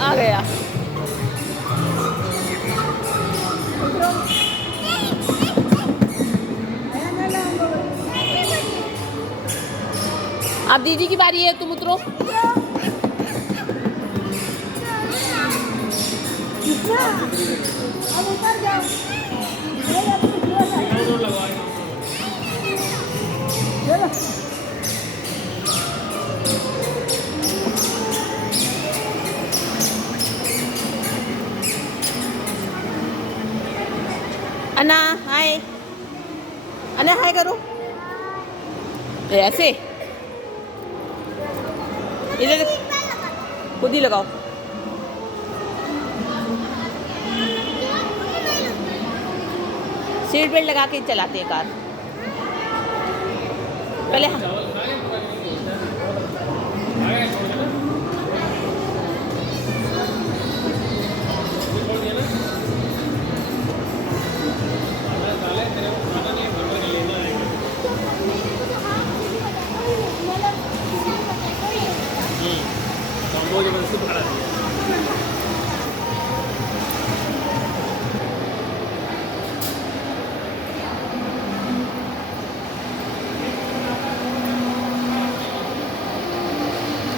आ गया। अब दीदी की बारी है, तुम उतरो। अब ऊपर जाओ। अन्ना हाय, अन्ना हाय करो ऐसे। इधर खुद ही लगाओ। सीट बेल्ट लगा के चलाते हैं कार। पहले हम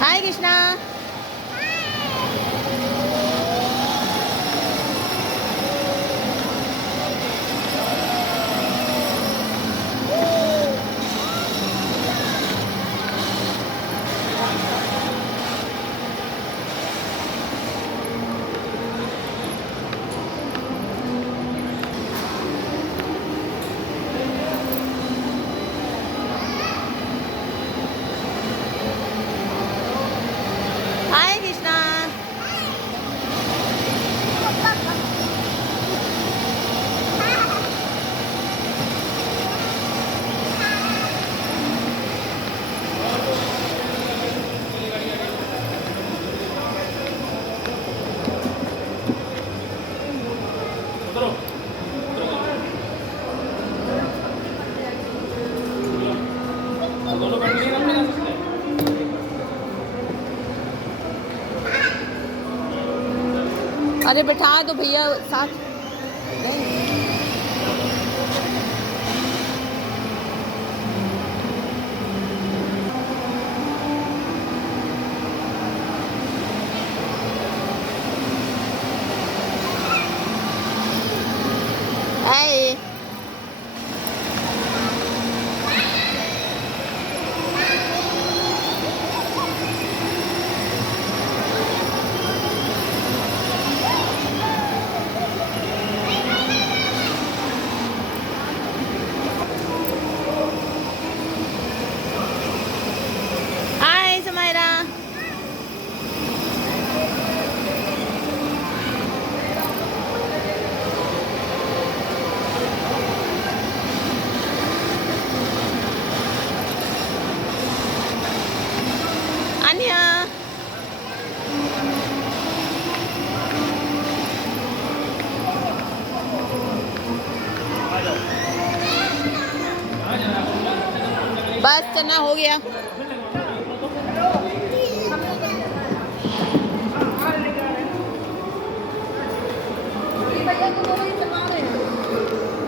हाय कृष्णा। हाय कृष्णा। अरे बैठा दो भैया साथ। हाय। हाय समायरा। अन्या। बस चलना हो गया।